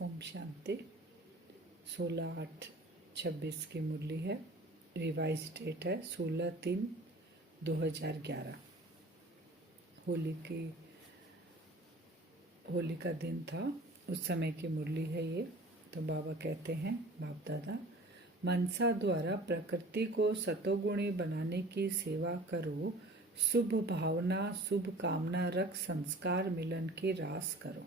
ओम शांति। 16/8/26 की मुरली है। Revise date है 16/3/2011। होली का दिन था, उस समय की मुरली है ये। तो बाबा कहते हैं, बाप दादा, मनसा द्वारा प्रकृति को सतोगुणी बनाने की सेवा करो, शुभ भावना शुभ कामना रख संस्कार मिलन की रास करो।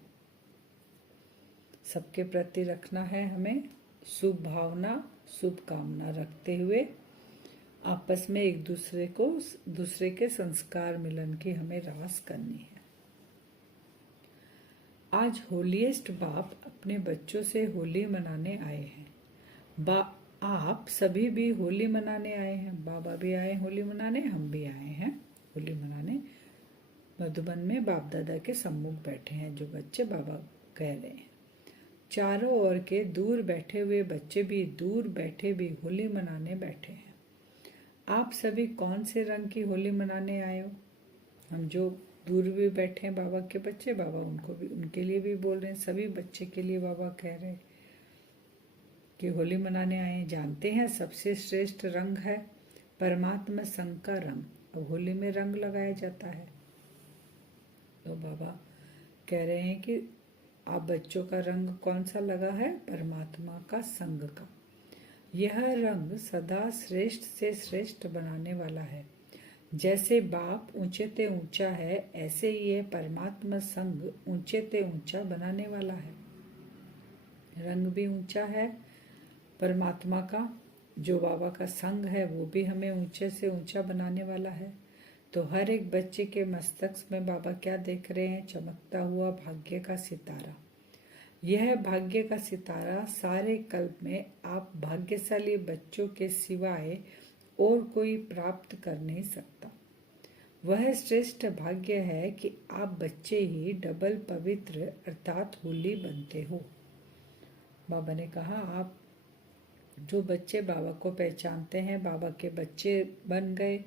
सबके प्रति रखना है हमें शुभ भावना शुभ कामना रखते हुए आपस में एक दूसरे के संस्कार मिलन की हमें रास करनी है। आज होलीएस्ट बाप अपने बच्चों से होली मनाने आए हैं। आप सभी भी होली मनाने आए हैं। बाबा भी आए होली मनाने, हम भी आए हैं होली मनाने। मधुबन में बाप दादा के सम्मुख बैठे हैं जो बच्चे, बाबा कह रहे हैं। चारों ओर के दूर बैठे हुए बच्चे भी दूर बैठे भी होली मनाने बैठे हैं। आप सभी कौन से रंग की होली मनाने आए हो? हम जो दूर भी बैठे हैं बाबा के बच्चे, बाबा उनको भी, उनके लिए भी बोल रहे हैं। सभी बच्चे के लिए बाबा कह रहे हैं कि होली मनाने आए हैं। जानते हैं सबसे श्रेष्ठ रंग है परमात्मा संग का रंग। अब होली में रंग लगाया जाता है। तो बाबा कह रहे हैं कि आप बच्चों का रंग कौन सा लगा है? परमात्मा का संग का। यह रंग सदा श्रेष्ठ से श्रेष्ठ बनाने वाला है। जैसे बाप ऊंचे ते ऊंचा है, ऐसे ही यह परमात्मा संग ऊंचे ते ऊंचा बनाने वाला है। रंग भी ऊंचा है परमात्मा का, जो बाबा का संग है वो भी हमें ऊंचे से ऊंचा बनाने वाला है। तो हर एक बच्चे के मस्तक में बाबा क्या देख रहे हैं? चमकता हुआ भाग्य का सितारा। यह भाग्य का सितारा सारे कल्प में आप भाग्यशाली बच्चों के सिवाय और कोई प्राप्त कर नहीं सकता। वह श्रेष्ठ भाग्य है कि आप बच्चे ही डबल पवित्र अर्थात होली बनते हो। बाबा ने कहा, आप जो बच्चे बाबा को पहचानते हैं, बाबा के बच्चे बन गए,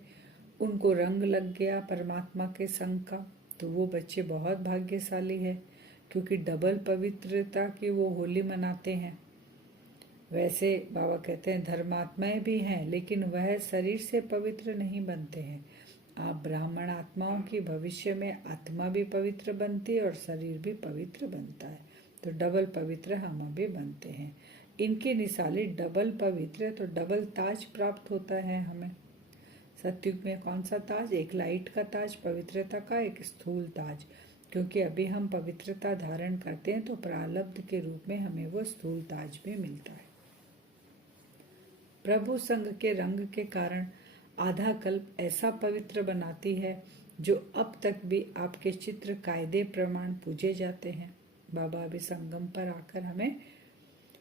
उनको रंग लग गया परमात्मा के संग का, तो वो बच्चे बहुत भाग्यशाली है, क्योंकि डबल पवित्रता की वो होली मनाते हैं। वैसे बाबा कहते हैं धर्मात्माएं भी हैं, लेकिन वह शरीर से पवित्र नहीं बनते हैं। आप ब्राह्मण आत्माओं की भविष्य में आत्मा भी पवित्र बनती है और शरीर भी पवित्र बनता है। तो डबल पवित्र हम भी बनते हैं। इनकी निशानी डबल पवित्र, तो डबल ताज प्राप्त होता है हमें। सतयुग में कौन सा ताज? एक लाइट का ताज पवित्रता का, एक स्थूल ताज। क्योंकि अभी हम पवित्रता धारण करते हैं तो प्रारब्ध के रूप में हमें वो स्थूल ताज भी मिलता है। प्रभु संग के रंग के कारण आधा कल्प ऐसा पवित्र बनाती है जो अब तक भी आपके चित्र कायदे प्रमाण पूजे जाते हैं। बाबा अभी संगम पर आकर हमें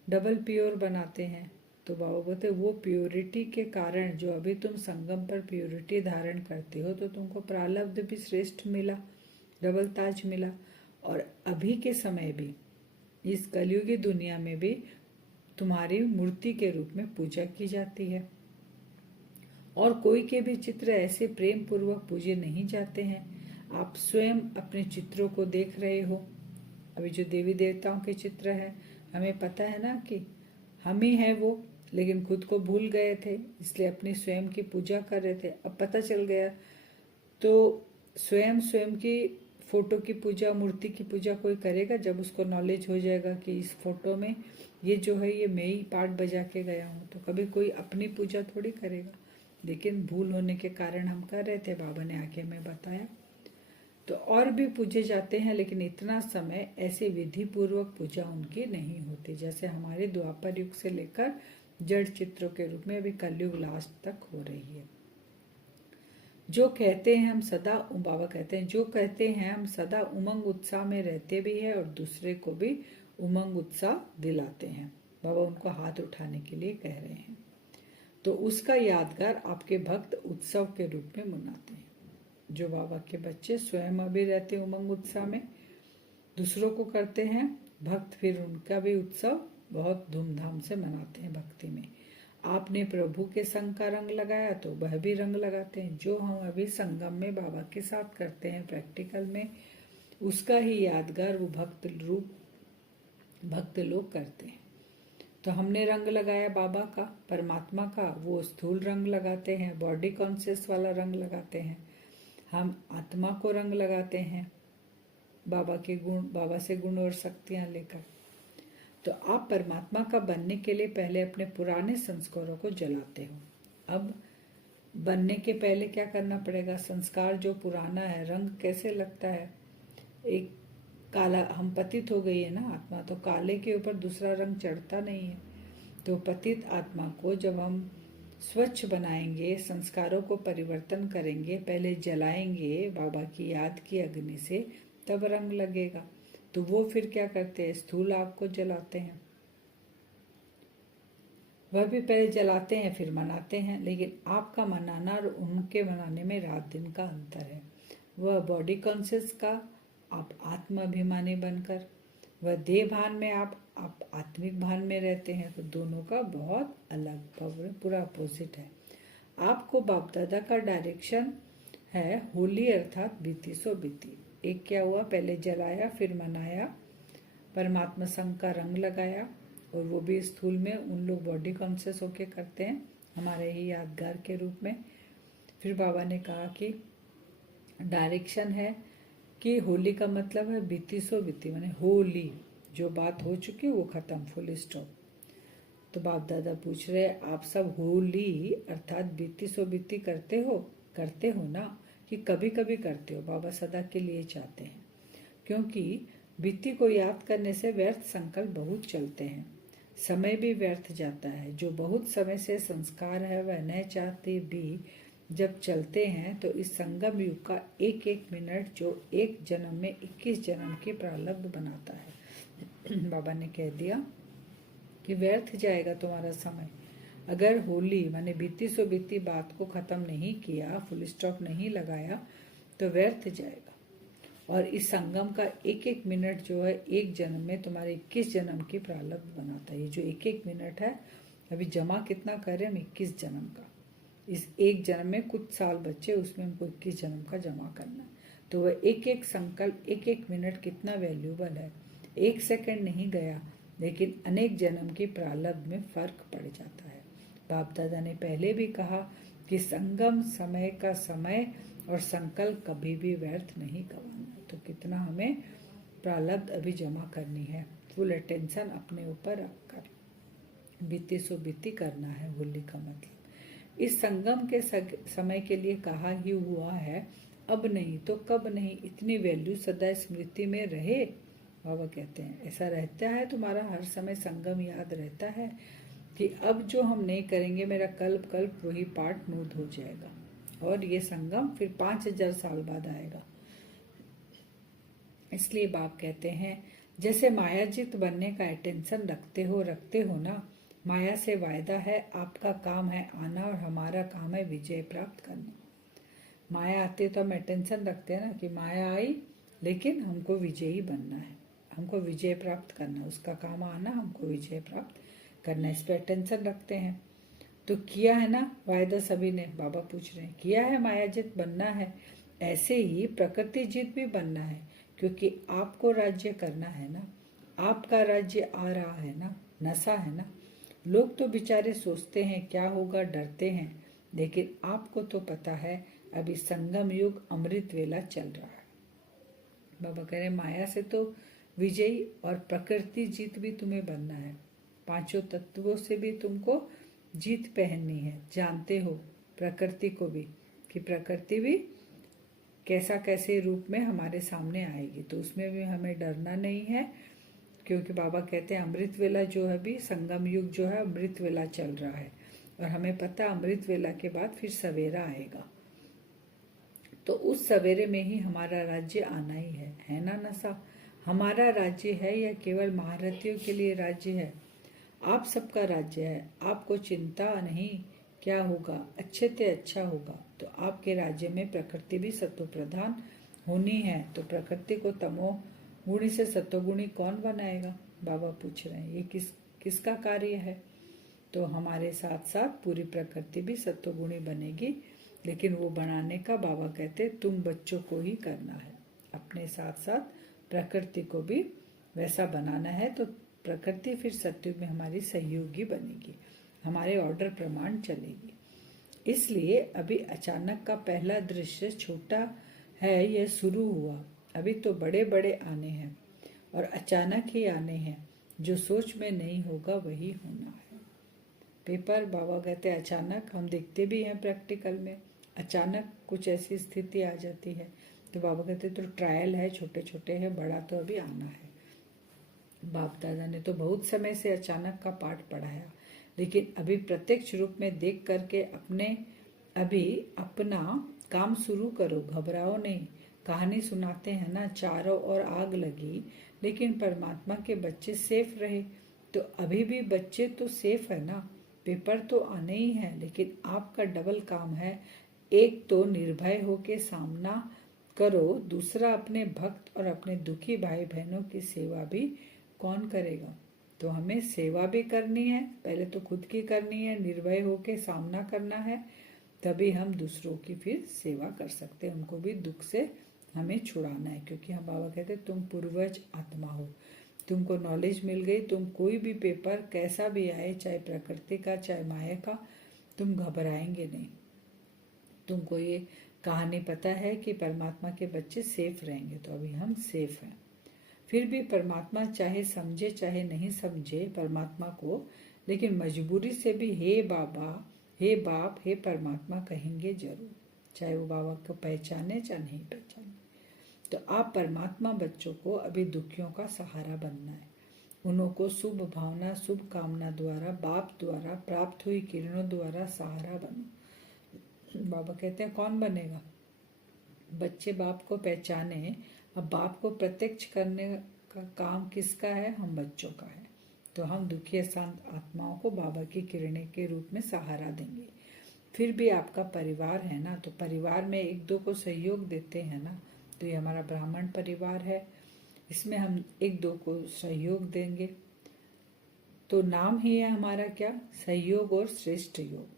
डबल प्योर बनाते हैं। तो बाबा बोलते वो प्योरिटी के कारण जो अभी तुम संगम पर प्योरिटी धारण करते हो, तो तुमको प्रारब्ध भी श्रेष्ठ मिला, डबल ताज मिला। और अभी के समय भी इस कलयुगी दुनिया में भी तुम्हारी मूर्ति के रूप में पूजा की जाती है। और कोई के भी चित्र ऐसे प्रेम पूर्वक पूजे नहीं जाते हैं। आप स्वयं अपने चित्रों को देख रहे हो। अभी जो देवी देवताओं के चित्र है, हमें पता है ना कि हम ही हैं वो, लेकिन खुद को भूल गए थे, इसलिए अपनी स्वयं की पूजा कर रहे थे। अब पता चल गया तो स्वयं की फोटो की पूजा, मूर्ति की पूजा कोई करेगा जब उसको नॉलेज हो जाएगा कि इस फोटो में ये जो है ये मैं ही पार्ट बजा के गया हूँ। तो कभी कोई अपनी पूजा थोड़ी करेगा, लेकिन भूल होने के कारण हम कर रहे थे। बाबा ने आके हमें बताया। तो और भी पूजे जाते हैं, लेकिन इतना समय ऐसे विधि पूर्वक पूजा उनकी नहीं होती, जैसे हमारे द्वापर युग से लेकर जड़ चित्रों के रूप में अभी कलयुग लास्ट तक हो रही है। जो कहते हैं हम सदा, बाबा कहते हैं जो कहते हैं हम सदा उमंग उत्साह में रहते भी है और दूसरे को भी उमंग उत्साह दिलाते हैं। बाबा उनको हाथ उठाने के लिए कह रहे हैं। तो उसका यादगार आपके भक्त उत्सव के रूप में मनाते हैं। जो बाबा के बच्चे स्वयं अभी रहते उमंग उत्साह में, दूसरों को करते हैं भक्त, फिर उनका भी उत्सव बहुत धूमधाम से मनाते हैं भक्ति में। आपने प्रभु के संग का रंग लगाया तो वह भी रंग लगाते हैं। जो हम अभी संगम में बाबा के साथ करते हैं प्रैक्टिकल में, उसका ही यादगार वो भक्त रूप भक्त लोग करते हैं। तो हमने रंग लगाया बाबा का, परमात्मा का, वो स्थूल रंग लगाते हैं, बॉडी कॉन्शियस वाला रंग लगाते हैं। हम आत्मा को रंग लगाते हैं बाबा के गुण, बाबा से गुण और शक्तियां लेकर। तो आप परमात्मा का बनने के लिए पहले अपने पुराने संस्कारों को जलाते हो। अब बनने के पहले क्या करना पड़ेगा? संस्कार जो पुराना है, रंग कैसे लगता है? एक काला, हम पतित हो गई है ना आत्मा, तो काले के ऊपर दूसरा रंग चढ़ता नहीं है। तो पतित आत्मा को जब हम स्वच्छ बनाएंगे, संस्कारों को परिवर्तन करेंगे, पहले जलाएंगे बाबा की याद की अग्नि से, तब रंग लगेगा। तो वो फिर क्या करते हैं? स्थूल आग को जलाते हैं। वह भी पहले जलाते हैं फिर मनाते हैं, लेकिन आपका मनाना और उनके मनाने में रात दिन का अंतर है। वह बॉडी कॉन्शियस का, आप आत्माभिमानी बनकर, वह देह भान में, आप आत्मिक भान में रहते हैं। तो दोनों का बहुत अलग, पूरा अपोजिट है। आपको बाप दादा का डायरेक्शन है होली अर्थात बीती सो बीती। एक क्या हुआ? पहले जलाया फिर मनाया, परमात्मा संग का रंग लगाया, और वो भी स्थूल में उन लोग बॉडी कॉन्शियस होके करते हैं, हमारे ही यादगार के रूप में। फिर बाबा ने कहा कि डायरेक्शन है कि होली का मतलब है बीती सो बीती, माने होली, जो बात हो चुकी वो खत्म, फुल स्टॉप। तो बाप दादा पूछ रहे, आप सब होली अर्थात बीती सो बीती करते हो ना, कि कभी कभी करते हो? बाबा सदा के लिए चाहते हैं, क्योंकि बीती को याद करने से व्यर्थ संकल्प बहुत चलते हैं, समय भी व्यर्थ जाता है। जो बहुत समय से संस्कार है वह न चाहते भी जब चलते हैं, तो इस संगम युग का एक एक मिनट जो एक जन्म में 21 जन्म की प्रारब्ध बनाता है। बाबा ने कह दिया कि व्यर्थ जाएगा तुम्हारा समय। अगर होली माने बीती सो बीती बात को खत्म नहीं किया, फुल स्टॉप नहीं लगाया, तो व्यर्थ जाएगा। और इस संगम का एक एक मिनट जो है एक जन्म में तुम्हारे 21 जन्म की प्रारब्ध बनाता है। ये जो एक एक मिनट है, अभी जमा कितना कर रहे हम? 21 जन्म का। इस एक जन्म में कुछ साल बच्चे, उसमें हमको 21 जन्म का जमा करना है। तो वह एक एक संकल्प, एक एक मिनट कितना वैल्यूबल है। एक सेकंड नहीं गया, लेकिन अनेक जन्म की प्रारब्ध में फर्क पड़ जाता है। बाप दादा ने पहले भी कहा कि संगम समय का समय और संकल्प कभी भी व्यर्थ नहीं गवाना। तो कितना हमें प्रारब्ध अभी जमा करनी है, फुल अटेंशन अपने ऊपर रखकर बीती सो बीती करना है। होली का मतलब इस संगम के समय के लिए कहा ही हुआ है, अब नहीं तो कब नहीं, इतनी वैल्यू सदा स्मृति में रहे। बाबा कहते हैं ऐसा रहता है, तुम्हारा हर समय संगम याद रहता है कि अब जो हम नहीं करेंगे, मेरा कल्प कल्प वही पाठ नूद हो जाएगा, और ये संगम फिर 5000 साल बाद आएगा। इसलिए बाप कहते हैं जैसे मायाजित बनने का अटेंशन रखते हो ना, माया से वायदा है, आपका काम है आना और हमारा काम है विजय प्राप्त करना। माया आती तो हम अटेंशन रखते हैं ना कि माया आई, लेकिन हमको विजयी बनना है, हमको विजय प्राप्त करना, उसका काम आना, हमको विजय प्राप्त करना, इस पर अटेंशन रखते हैं। तो किया है ना वायदा सभी ने? बाबा पूछ रहे हैं, किया है मायाजित बनना है, ऐसे ही प्रकृति जीत भी बनना है, क्योंकि आपको राज्य करना है ना, आपका राज्य आ रहा है ना, नशा है ना। लोग तो बेचारे सोचते हैं क्या होगा, डरते हैं, लेकिन आपको तो पता है अभी संगम युग अमृत वेला चल रहा है। बाबा कह रहे माया से तो विजयी और प्रकृति जीत भी तुम्हें बनना है, पांचों तत्वों से भी तुमको जीत पहननी है। जानते हो प्रकृति को भी, कि प्रकृति भी कैसा कैसे रूप में हमारे सामने आएगी, तो उसमें भी हमें डरना नहीं है, क्योंकि बाबा कहते हैं अमृत वेला जो है भी, संगम युग जो है अमृत वेला चल रहा है, और हमें पता अमृत वेला के बाद फिर सवेरा आएगा। तो उस सवेरे में ही हमारा राज्य आना ही है ना नशा? हमारा राज्य है या केवल महारथियों के लिए राज्य है? आप सबका राज्य है, आपको चिंता नहीं क्या होगा, अच्छे से अच्छा होगा। तो आपके राज्य में प्रकृति भी सत्व प्रधान होनी है, तो प्रकृति को तमो गुणी से सत्वगुणी कौन बनाएगा? बाबा पूछ रहे हैं ये किसका कार्य है? तो हमारे साथ साथ पूरी प्रकृति भी सत्वगुणी बनेगी, लेकिन वो बनाने का बाबा कहते तुम बच्चों को ही करना है, अपने साथ साथ प्रकृति को भी वैसा बनाना है। तो प्रकृति फिर सत्युग में हमारी सहयोगी बनेगी, हमारे ऑर्डर प्रमाण चलेगी। इसलिए अभी अचानक का पहला दृश्य छोटा है, यह शुरू हुआ। अभी तो बड़े बड़े आने हैं और अचानक ही आने हैं। जो सोच में नहीं होगा वही होना है। पेपर बाबा कहते हैं अचानक, हम देखते भी हैं प्रैक्टिकल में, अचानक कुछ ऐसी स्थिति आ जाती है तो बाबा कहते तो ट्रायल है, छोटे छोटे है, बड़ा तो अभी आना है। बाप दादा ने तो बहुत समय से अचानक का पाठ पढ़ाया, लेकिन अभी प्रत्यक्ष रूप में देख करके अभी अपना काम शुरू करो, घबराओ नहीं। कहानी सुनाते हैं ना, चारों ओर आग लगी लेकिन परमात्मा के बच्चे सेफ रहे। तो अभी भी बच्चे तो सेफ है ना, पेपर तो आने ही है, लेकिन आपका डबल काम है। एक तो निर्भय होके सामना करो, दूसरा अपने भक्त और अपने दुखी भाई बहनों की सेवा भी कौन करेगा। तो हमें सेवा भी करनी है, पहले तो खुद की करनी है, निर्भय होके सामना करना है, तभी हम दूसरों की फिर सेवा कर सकते हैं, उनको भी दुख से हमें छुड़ाना है। क्योंकि हम बाबा कहते हैं तुम पूर्वज आत्मा हो, तुमको नॉलेज मिल गई, तुम कोई भी पेपर कैसा भी आए, चाहे प्रकृति का चाहे माया का, तुम घबराएंगे नहीं। तुमको ये कहानी पता है कि परमात्मा के बच्चे सेफ रहेंगे, तो अभी हम सेफ हैं। फिर भी परमात्मा चाहे समझे चाहे नहीं समझे परमात्मा को, लेकिन मजबूरी से भी हे बाबा, हे बाप, हे परमात्मा कहेंगे जरूर, चाहे वो बाबा को पहचाने चाहे नहीं पहचाने। तो आप परमात्मा बच्चों को अभी दुखियों का सहारा बनना है। उनको शुभ भावना शुभ कामना द्वारा, बाप द्वारा प्राप्त हुई किरणों द्वारा सहारा बनो। बाबा कहते हैं कौन बनेगा? बच्चे बाप को पहचाने। अब बाप को प्रत्यक्ष करने का काम किसका है? हम बच्चों का है। तो हम दुखी शांत आत्माओं को बाबा की किरणें के रूप में सहारा देंगे। फिर भी आपका परिवार है ना, तो परिवार में एक दो को सहयोग देते हैं ना, तो ये हमारा ब्राह्मण परिवार है, इसमें हम एक दो को सहयोग देंगे। तो नाम ही है हमारा क्या? सहयोग और श्रेष्ठ योग।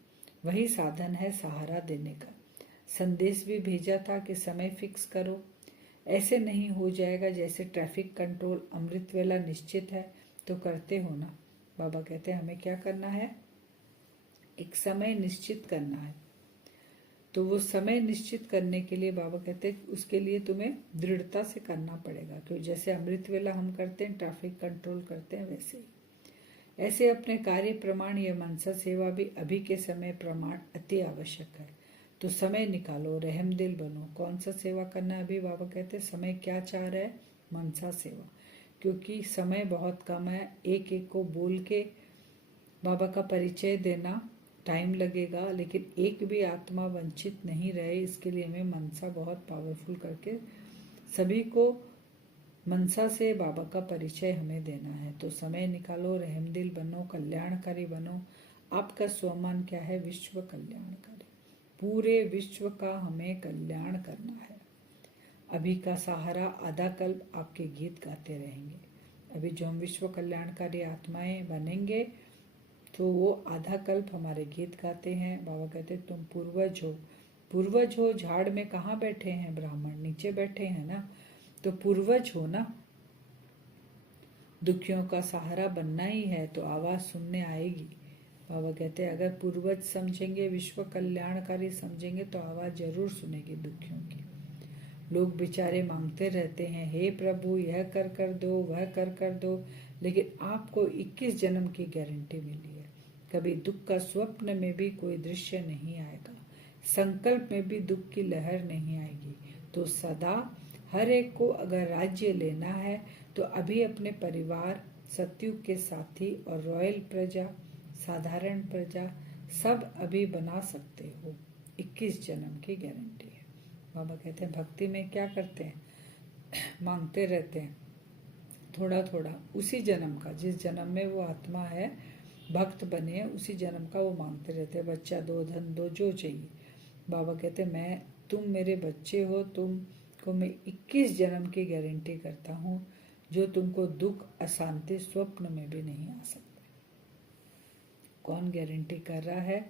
वही साधन है सहारा देने का। संदेश भी भेजा था कि समय फिक्स करो, ऐसे नहीं हो जाएगा जैसे ट्रैफिक कंट्रोल अमृत वेला निश्चित है तो करते हो ना। बाबा कहते हैं हमें क्या करना है? एक समय निश्चित करना है। तो वो समय निश्चित करने के लिए बाबा कहते हैं उसके लिए तुम्हें दृढ़ता से करना पड़ेगा, क्योंकि जैसे अमृत वेला हम करते हैं, ट्रैफिक कंट्रोल करते हैं, वैसे ही ऐसे अपने कार्य प्रमाण या मनसा सेवा भी अभी के समय प्रमाण अति आवश्यक है। तो समय निकालो, रहम दिल बनो। कौन सा सेवा करना है? अभी बाबा कहते हैं समय क्या चाह रहा है? मनसा सेवा। क्योंकि समय बहुत कम है, एक एक को बोल के बाबा का परिचय देना टाइम लगेगा, लेकिन एक भी आत्मा वंचित नहीं रहे, इसके लिए हमें मनसा बहुत पावरफुल करके सभी को मनसा से बाबा का परिचय हमें देना है। तो समय निकालो, रहमदिल बनो, कल्याणकारी बनो। आपका स्वमान क्या है? विश्व कल्याणकारी। पूरे विश्व का हमें कल्याण करना है। अभी का सहारा आधा कल्प आपके गीत गाते रहेंगे। अभी जो हम विश्व कल्याणकारी आत्माएं बनेंगे तो वो आधा कल्प हमारे गीत गाते हैं। बाबा कहते हैं तुम पूर्वज हो। पूर्वज हो, झाड़ में कहाँ बैठे हैं? ब्राह्मण नीचे बैठे हैं ना, तो पूर्वज हो ना। दुखियों का सहारा बनना ही है तो आवाज सुनने आएगी। बाबा कहते हैं अगर पूर्वज समझेंगे, विश्व कल्याणकारी समझेंगे तो आवाज जरूर सुनेगी दुखियों की। लोग बेचारे मांगते रहते हैं, हे प्रभु यह कर दो, वह कर दो, लेकिन आपको 21 जन्म की गारंटी मिली है। कभी दुख का स्वप्न में भी कोई दृश्य नहीं आएगा, संकल्प में भी दुख की लहर नहीं आएगी। तो सदा हर एक को अगर राज्य लेना है तो अभी अपने परिवार, सतयुग के साथी और रॉयल प्रजा, साधारण प्रजा सब अभी बना सकते हो। 21 जन्म की गारंटी है। बाबा कहते हैं भक्ति में क्या करते हैं? मांगते रहते हैं थोड़ा थोड़ा, उसी जन्म का, जिस जन्म में वो आत्मा है भक्त बने, उसी जन्म का वो मांगते रहते हैं। बच्चा दो, धन दो, जो चाहिए। बाबा कहते हैं तुम मेरे बच्चे हो, तुमको मैं 21 जन्म की गारंटी करता हूँ, जो तुमको दुख अशांति स्वप्न में भी नहीं आ सकते। कौन गारंटी कर रहा है?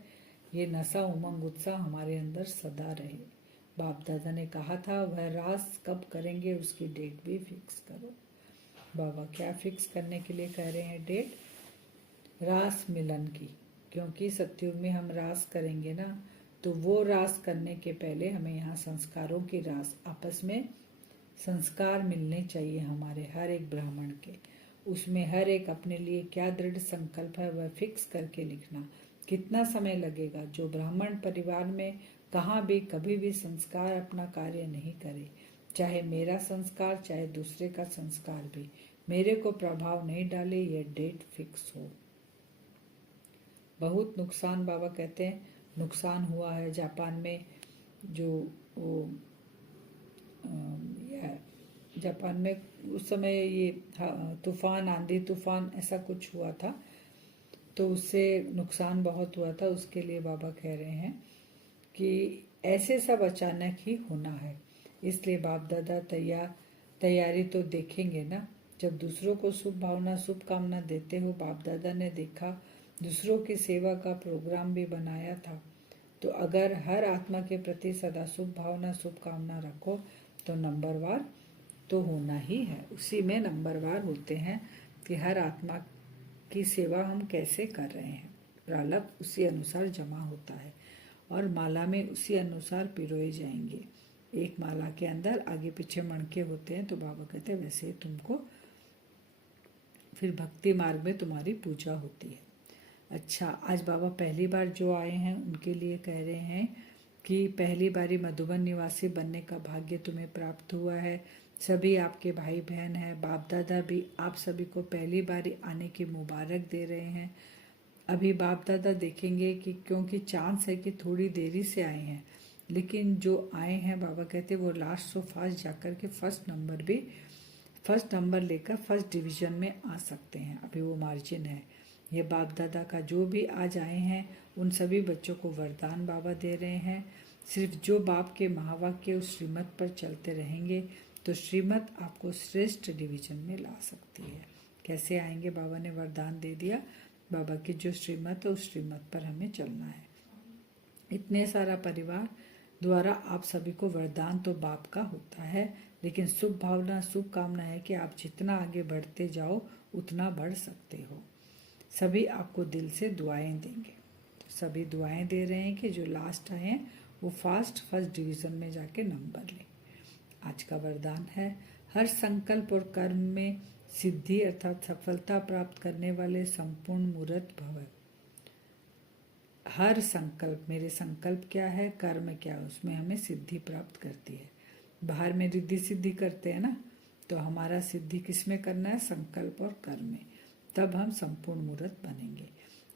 ये नशा उमंग उत्साह हमारे अंदर सदा रहे। बाप दादा ने कहा था वह रास कब करेंगे उसकी डेट भी फिक्स करो। बाबा क्या फिक्स करने के लिए कह रहे हैं डेट? रास मिलन की, क्योंकि सतयुग में हम रास करेंगे ना, तो वो रास करने के पहले हमें यहाँ संस्कारों की रास, आपस में संस्कार मिलने चाहिए हमारे हर एक ब्राह्मण के। उसमें हर एक अपने लिए क्या दृढ़ संकल्प है वह फिक्स करके लिखना। कितना समय लगेगा? जो ब्राह्मण परिवार में कहाँ भी कभी भी संस्कार अपना कार्य नहीं करे, चाहे मेरा संस्कार चाहे दूसरे का संस्कार भी मेरे को प्रभाव नहीं डाले, यह डेट फिक्स हो। बहुत नुकसान, बाबा कहते हैं नुकसान हुआ है जापान में। जो वो जापान में उस समय ये तूफान, आंधी तूफान ऐसा कुछ हुआ था, तो उससे नुकसान बहुत हुआ था। उसके लिए बाबा कह रहे हैं कि ऐसे सब अचानक ही होना है, इसलिए बाप दादा तैयारी तो देखेंगे ना। जब दूसरों को शुभ भावना शुभ कामना देते हो, बाप दादा ने देखा दूसरों की सेवा का प्रोग्राम भी बनाया था, तो अगर हर आत्मा के प्रति सदा शुभ भावना शुभ कामना रखो तो नंबरवार तो होना ही है। उसी में नंबरवार होते हैं कि हर आत्मा की सेवा हम कैसे कर रहे हैं। प्रारब्ध उसी अनुसार जमा होता है और माला में उसी अनुसार पिरोए जाएंगे। एक माला के अंदर आगे पीछे मणके होते हैं, तो बाबा कहते हैं वैसे तुमको फिर भक्ति मार्ग में तुम्हारी पूजा होती है। अच्छा, आज बाबा पहली बार जो आए हैं उनके लिए कह रहे हैं कि पहली बारी मधुबन निवासी बनने का भाग्य तुम्हें प्राप्त हुआ है। सभी आपके भाई बहन हैं, बाप दादा भी आप सभी को पहली बारी आने की मुबारक दे रहे हैं। अभी बाप दादा देखेंगे कि क्योंकि चांस है कि थोड़ी देरी से आए हैं, लेकिन जो आए हैं बाबा कहते वो लास्ट सो फास्ट जाकर के फर्स्ट नंबर लेकर फर्स्ट डिवीजन में आ सकते हैं। अभी वो मार्जिन है। ये बाप दादा का जो भी आज आए हैं उन सभी बच्चों को वरदान बाबा दे रहे हैं। सिर्फ जो बाप के महावाक्य उस श्रीमत पर चलते रहेंगे तो श्रीमत आपको श्रेष्ठ डिवीजन में ला सकती है। कैसे आएंगे? बाबा ने वरदान दे दिया। बाबा की जो श्रीमत है उस श्रीमत पर हमें चलना है। इतने सारा परिवार द्वारा आप सभी को वरदान तो बाप का होता है, लेकिन शुभ भावना शुभ कामना है कि आप जितना आगे बढ़ते जाओ उतना बढ़ सकते हो। सभी आपको दिल से दुआएं देंगे। तो सभी दुआएं दे रहे हैं कि जो लास्ट आए हैं वो फर्स्ट डिवीज़न में जाके नंबर लें। आज का वरदान है, हर संकल्प और कर्म में सिद्धि अर्थात सफलता प्राप्त करने वाले संपूर्ण मूर्त भव। हर संकल्प, मेरे संकल्प क्या है, कर्म क्या है, उसमें हमें सिद्धि प्राप्त करती है। बाहर में रिद्धि सिद्धि करते हैं ना, तो हमारा सिद्धि किस में करना है? संकल्प और कर्म में। तब हम संपूर्ण मूर्त बनेंगे।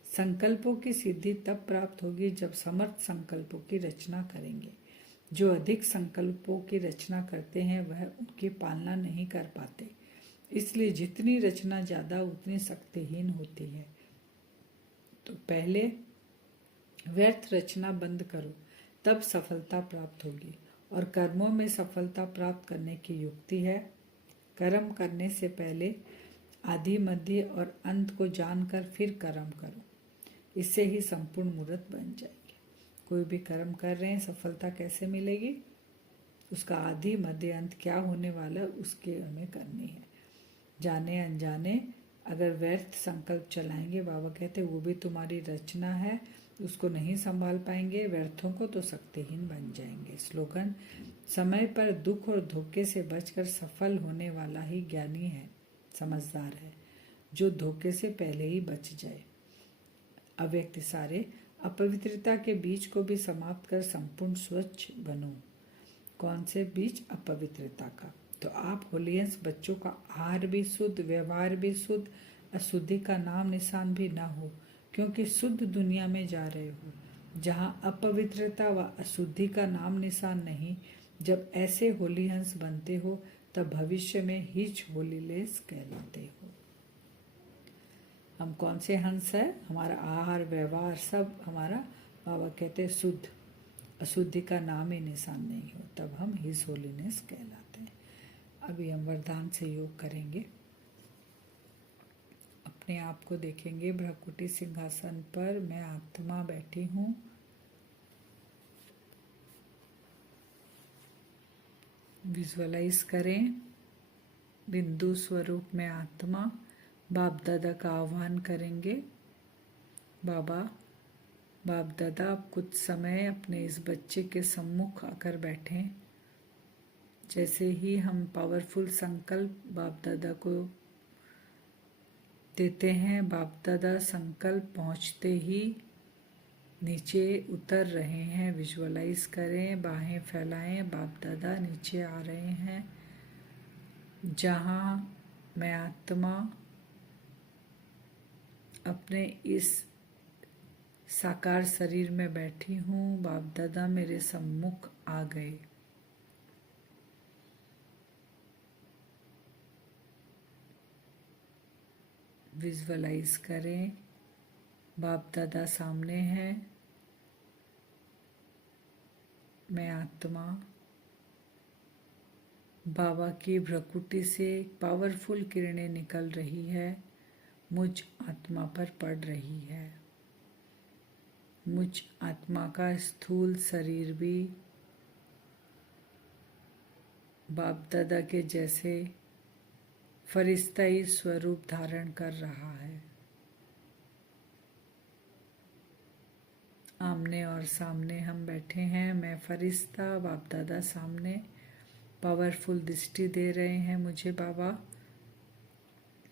संकल्पों की सिद्धि तब प्राप्त होगी जब समर्थ संकल्पों की रचना करेंगे। जो अधिक संकल्पों की रचना करते हैं वह उनकी पालना नहीं कर पाते, इसलिए जितनी रचना ज़्यादा उतनी शक्तिहीन होती है। तो पहले व्यर्थ रचना बंद करो, तब सफलता प्राप्त होगी। और कर्मों में सफलता प्राप्त करने की युक्ति है, कर्म करने से पहले आदि मध्य और अंत को जानकर फिर कर्म करो। इससे ही संपूर्ण मूर्त बन जाएगी। कोई भी कर्म कर रहे हैं, सफलता कैसे मिलेगी? उसका आदि मध्य अंत क्या होने वाला उसके हमें करनी है। जाने अनजाने अगर व्यर्थ संकल्प चलाएंगे, बाबा कहते वो भी तुम्हारी रचना है, उसको नहीं संभाल पाएंगे व्यर्थों को, तो शक्तिहीन बन जाएंगे। स्लोगन, समय पर दुख और धोखे से बचकर सफल होने वाला ही ज्ञानी है, समझदार है, जो धोखे से पहले ही बच जाए। अव्यक्त सारे अपवित्रता के बीज को भी समाप्त कर संपूर्ण स्वच्छ बनो। कौन से बीज? अपवित्रता का। तो आप होलियंस बच्चों का आहार भी शुद्ध, व्यवहार भी शुद्ध, अशुद्धि का नाम निशान भी ना हो, क्योंकि शुद्ध दुनिया में जा रहे हो जहाँ अपवित्रता व अशुद्धि का नाम निशान नहीं। जब ऐसे होलिहंस बनते हो तब भविष्य में हिच होलीलेस कहलाते हो। हम कौन से हंस है? हमारा आहार व्यवहार सब हमारा, बाबा कहते शुद्ध, अशुद्धि का नाम ही निशान नहीं हो, तब हम हिज होलीनेस कहलाते हैं। अभी हम वरदान से योग करेंगे। अपने आप को देखेंगे भ्रकुटी सिंहासन पर, मैं आत्मा बैठी हूँ। विजुअलाइज करें बिंदु स्वरूप में आत्मा बाप दादा का आह्वान करेंगे। बाबा, बाप दादा, आप कुछ समय अपने इस बच्चे के सम्मुख आकर बैठें। जैसे ही हम पावरफुल संकल्प बाप दादा को देते हैं, बाप दादा संकल्प पहुंचते ही नीचे उतर रहे हैं। विजुअलाइज करें, बाहें फैलाएं, बाप दादा नीचे आ रहे हैं। जहां मैं आत्मा अपने इस साकार शरीर में बैठी हूँ, बाप दादा मेरे सम्मुख आ गए। विजुअलाइज करें, बाप दादा सामने हैं। मैं आत्मा बाबा की भ्रकुटी से पावरफुल किरणें निकल रही है, मुझ आत्मा पर पड़ रही है। मुझ आत्मा का स्थूल शरीर भी बाप दादा के जैसे फरिश्ताई स्वरूप धारण कर रहा है। आमने और सामने हम बैठे हैं। मैं फरिश्ता, बाप दादा सामने पावरफुल दृष्टि दे रहे हैं मुझे। बाबा,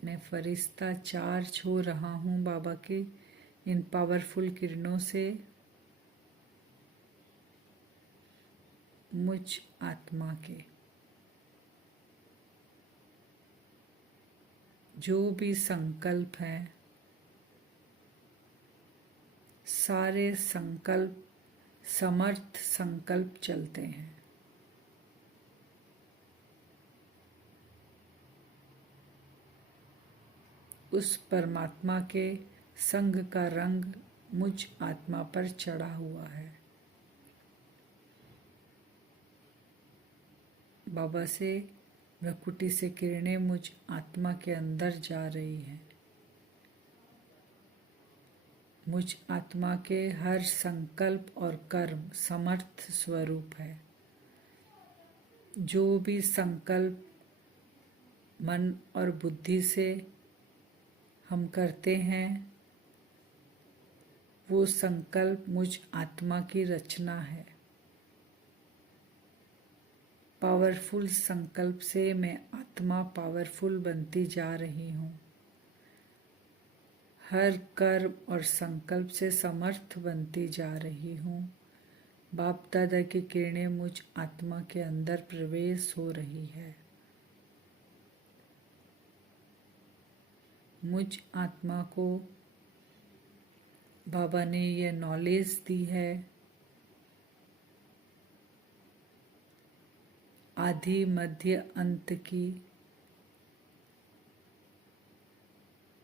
मैं फरिश्ता चार्ज हो रहा हूँ बाबा की इन पावरफुल किरणों से। मुझ आत्मा के जो भी संकल्प हैं, सारे संकल्प समर्थ संकल्प चलते हैं। उस परमात्मा के संग का रंग मुझ आत्मा पर चढ़ा हुआ है। बाबा से भ्रकुटी से किरणें मुझ आत्मा के अंदर जा रही हैं। मुझ आत्मा के हर संकल्प और कर्म समर्थ स्वरूप है। जो भी संकल्प मन और बुद्धि से हम करते हैं, वो संकल्प मुझ आत्मा की रचना है। पावरफुल संकल्प से मैं आत्मा पावरफुल बनती जा रही हूँ। हर कर्म और संकल्प से समर्थ बनती जा रही हूँ। बाप दादा की किरणें मुझ आत्मा के अंदर प्रवेश हो रही है। मुझ आत्मा को बाबा ने ये नॉलेज दी है, आदि मध्य अंत की।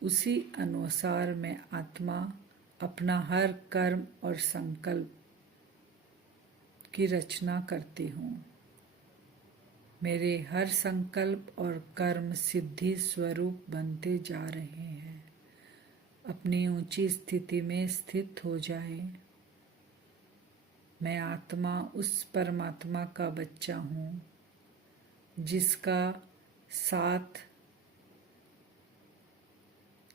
उसी अनुसार मैं आत्मा अपना हर कर्म और संकल्प की रचना करती हूँ। मेरे हर संकल्प और कर्म सिद्धि स्वरूप बनते जा रहे हैं। अपनी ऊंची स्थिति में स्थित हो जाए। मैं आत्मा उस परमात्मा का बच्चा हूँ जिसका साथ,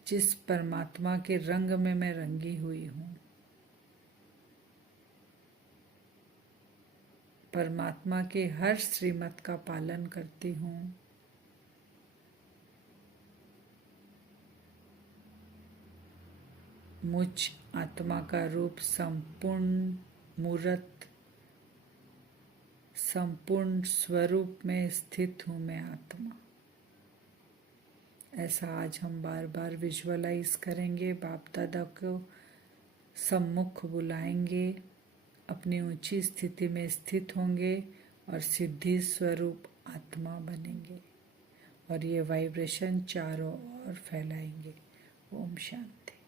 जिस परमात्मा के रंग में मैं रंगी हुई हूँ। परमात्मा के हर श्रीमत का पालन करती हूँ। मुझ आत्मा का रूप संपूर्ण मूर्त, संपूर्ण स्वरूप में स्थित हूँ मैं आत्मा। ऐसा आज हम बार बार विजुअलाइज करेंगे। बाप दादा को सम्मुख बुलाएंगे, अपनी ऊंची स्थिति में स्थित होंगे और सिद्धि स्वरूप आत्मा बनेंगे और ये वाइब्रेशन चारों ओर फैलाएंगे। ओम शांति।